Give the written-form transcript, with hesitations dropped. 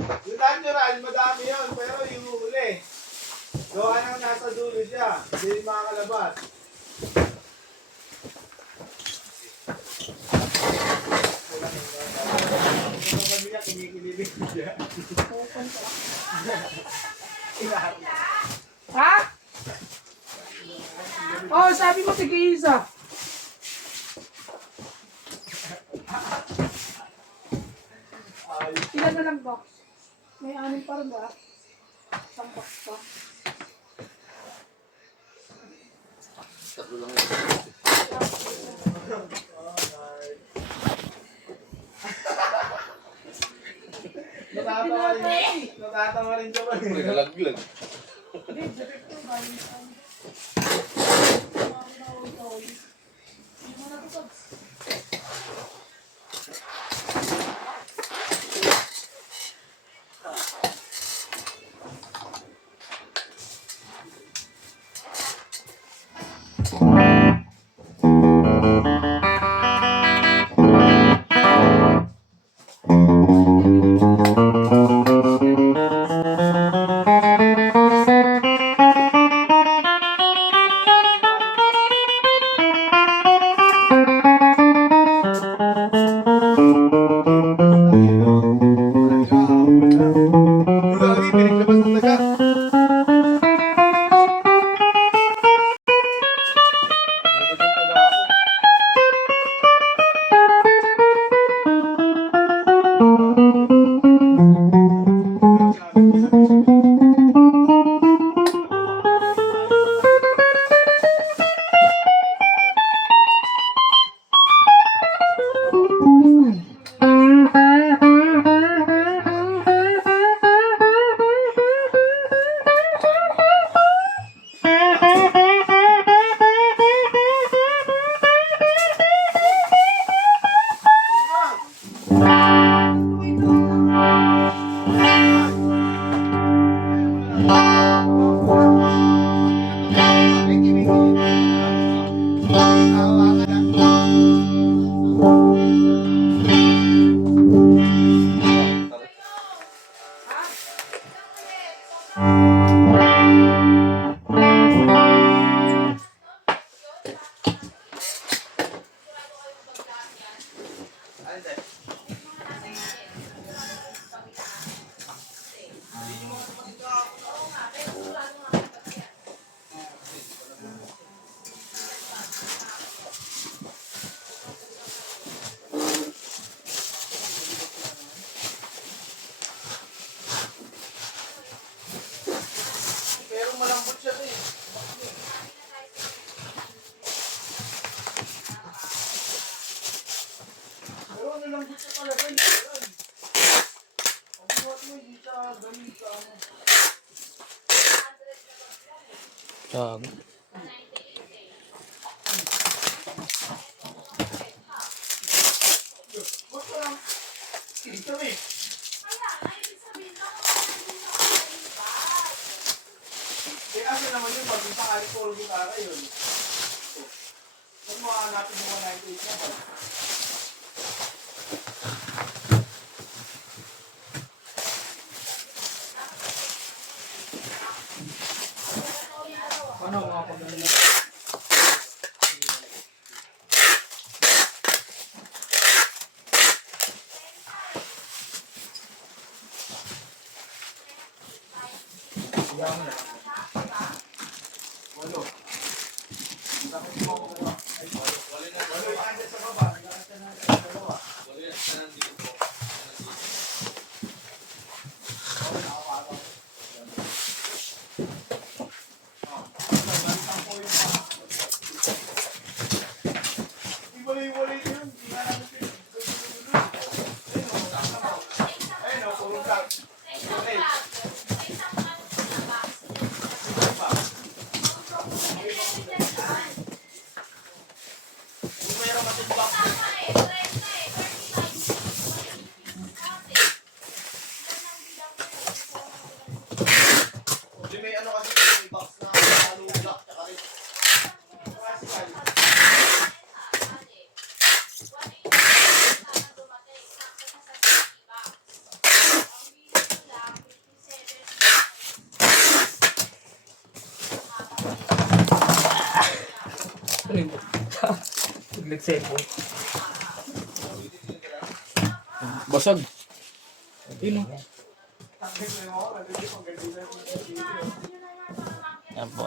Yung natural, madami yun, pero yung huli. Gawa nang nasa dulo siya, hindi makakalabas. Kung kami niya, kinikilig siya. Ha? Oh, sabi mo tig-isa. Ilan na lang box? May 6 pa rin ba? Isang box pa. Tatlo lang. Natatawa rin siya ba? May nalaglag. Hindi, direct to. Galing saan. Hindi mo na ito, Togs. Lagi, pinaglabas ng taga. Pero malambot siya eh. Pero ano lambot siya talaga eh. Ang buhat mo, hindi siya galing sa ano. Saan? Ba't parang ito eh. Eh, asa naman yun, pag isang alcohol gitara yun. Saan mo hanapin mo 98 niya ba? Ano mga pagdala? Siya mo na. Walo. Bakit mo ako ba? Ay, walo yung andyan sa baba. Nakasya na sa dalawa. Wala yan. Saan dito? Oo, nakapagaw. Iwalay-walay yun. Hindi nga namin pinagdudulo. Ayun o, puro black. Okay. Kung mayroon matimbang. Hindi may ano kasi may box na halo black tsaka rin. Classical. Nag-cellphone. Basag. Yun o. Ang ganda mo, ang ganda mo. Yan po.